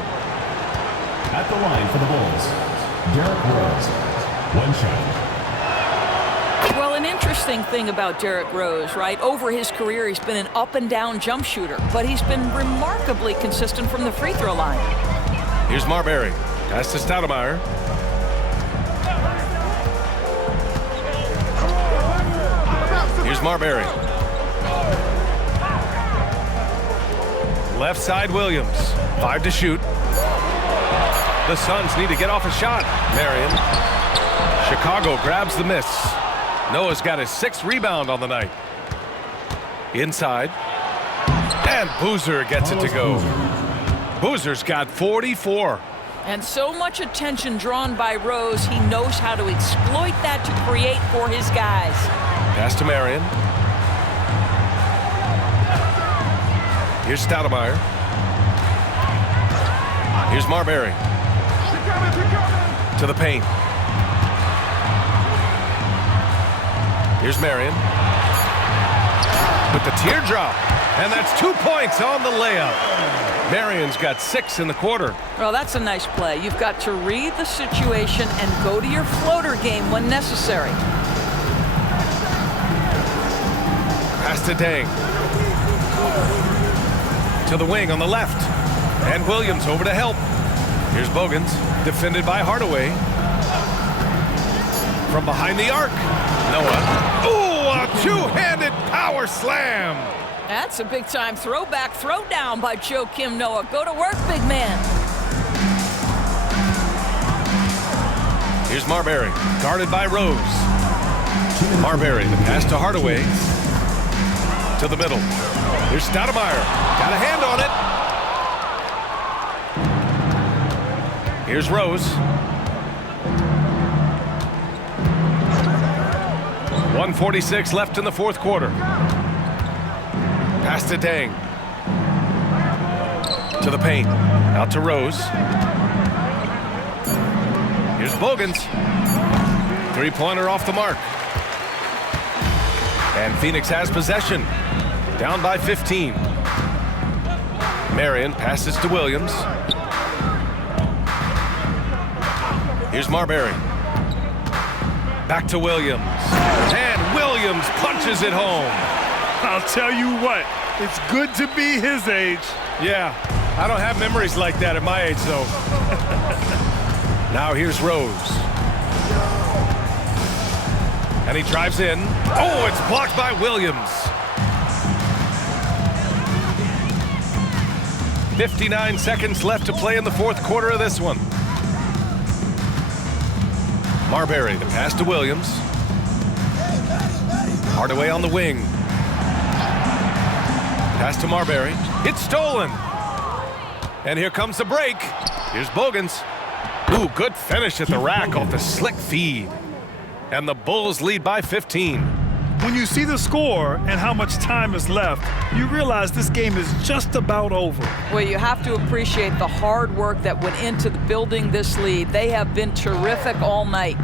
At the line for the Bulls, Derrick Rose. 1 shot. Well, an interesting thing about Derrick Rose, right? Over his career, he's been an up-and-down jump shooter, but he's been remarkably consistent from the free throw line. Here's Marbury. Pass to Stoudemire. Here's Marbury. Left side, Williams. 5 to shoot. The Suns need to get off a shot. Marion. Chicago grabs the miss. Noah's got his 6th rebound on the night. Inside. And Boozer gets it to go. Boozer's got 44. And so much attention drawn by Rose, he knows how to exploit that to create for his guys. Pass to Marion. Here's Stoudemire. Here's Marbury. To the paint. Here's Marion. With the teardrop. And that's 2 points on the layup. Marion's got 6 in the quarter. Well, that's a nice play. You've got to read the situation and go to your floater game when necessary. Pass to Dang. To the wing on the left. And Williams over to help. Here's Bogans, defended by Hardaway. From behind the arc. Noah. Ooh, a two-handed power slam. That's a big-time throwback throwdown by Joakim Noah. Go to work, big man. Here's Marbury, guarded by Rose. Marbury, the pass to Hardaway. To the middle. Here's Stoudemire. Got a hand on it. Here's Rose. 1:46 left in the fourth quarter. Pass to Dang. To the paint. Out to Rose. Here's Bogans. Three-pointer off the mark. And Phoenix has possession. Down by 15. Marion passes to Williams. Here's Marbury. Back to Williams. And Williams punches it home. I'll tell you what, it's good to be his age. Yeah, I don't have memories like that at my age, though. Now here's Rose. And he drives in. Oh, it's blocked by Williams. 59 seconds left to play in the fourth quarter of this one. Marbury, the pass to Williams. Hardaway on the wing. Pass to Marbury. It's stolen. And here comes the break. Here's Bogans. Ooh, good finish at the rack off the slick feed. And the Bulls lead by 15. When you see the score and how much time is left, you realize this game is just about over. Well, you have to appreciate the hard work that went into building this lead. They have been terrific all night.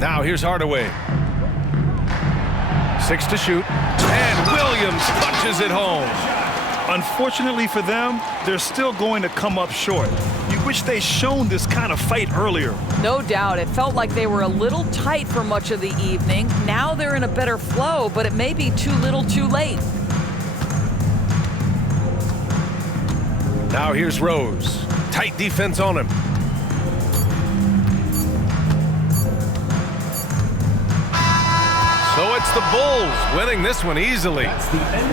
Now here's Hardaway. 6 to shoot. And Williams punches it home. Unfortunately for them, they're still going to come up short. You wish they'd shown this kind of fight earlier. No doubt. It felt like they were a little tight for much of the evening. Now they're in a better flow, but it may be too little too late. Now here's Rose. Tight defense on him. So it's the Bulls winning this one easily.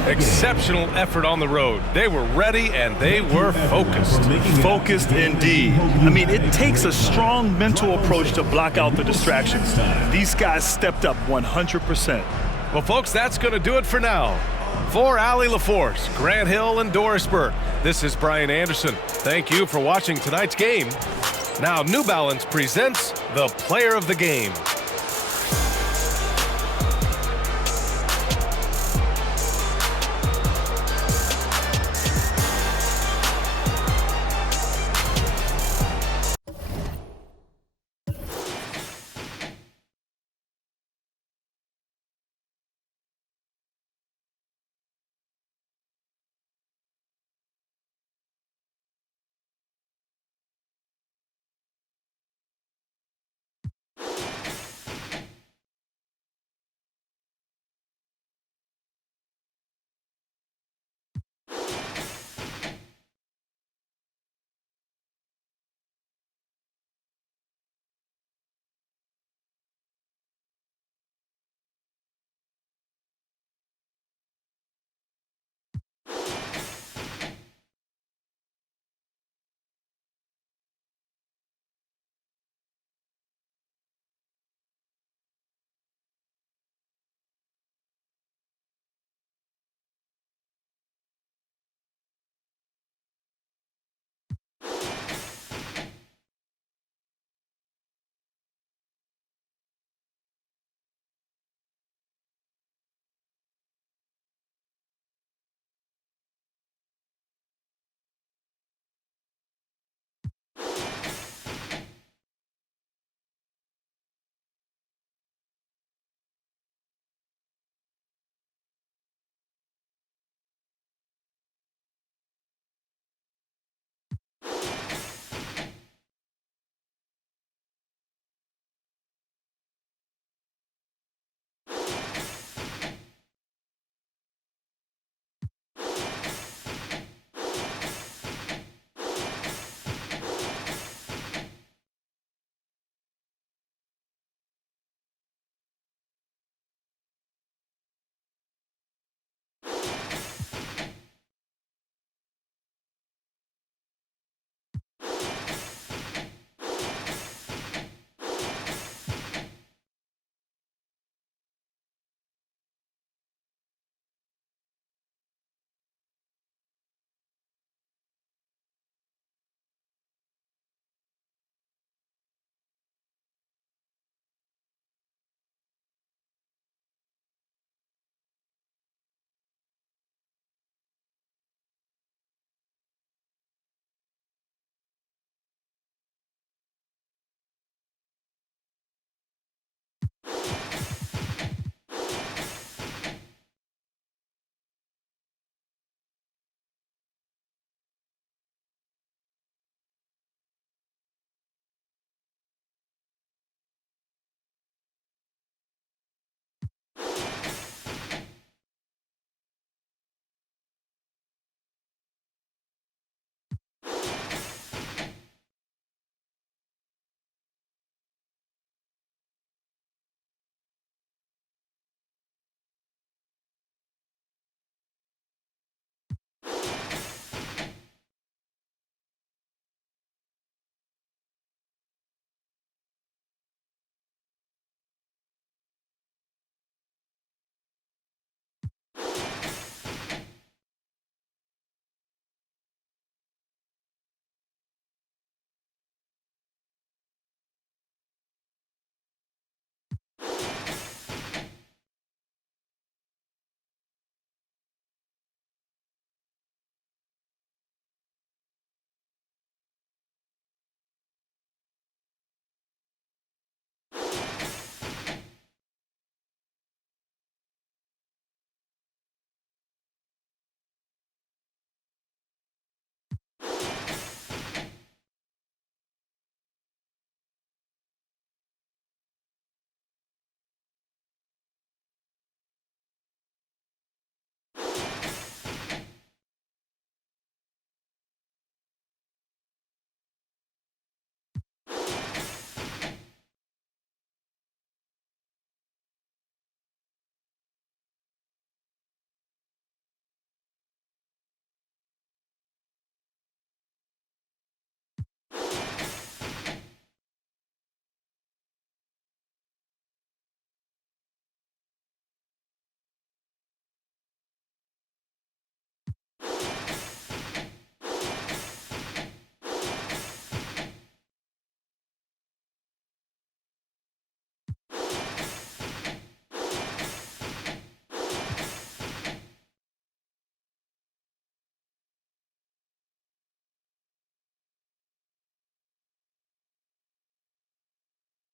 Exceptional effort on the road. They were ready and they were focused. Focused indeed. I mean, it takes a strong mental approach to block out the distractions. These guys stepped up 100%. Well, folks, that's going to do it for now. For Allie LaForce, Grant Hill, and Doris Burke, this is Brian Anderson. Thank you for watching tonight's game. Now, New Balance presents the Player of the Game.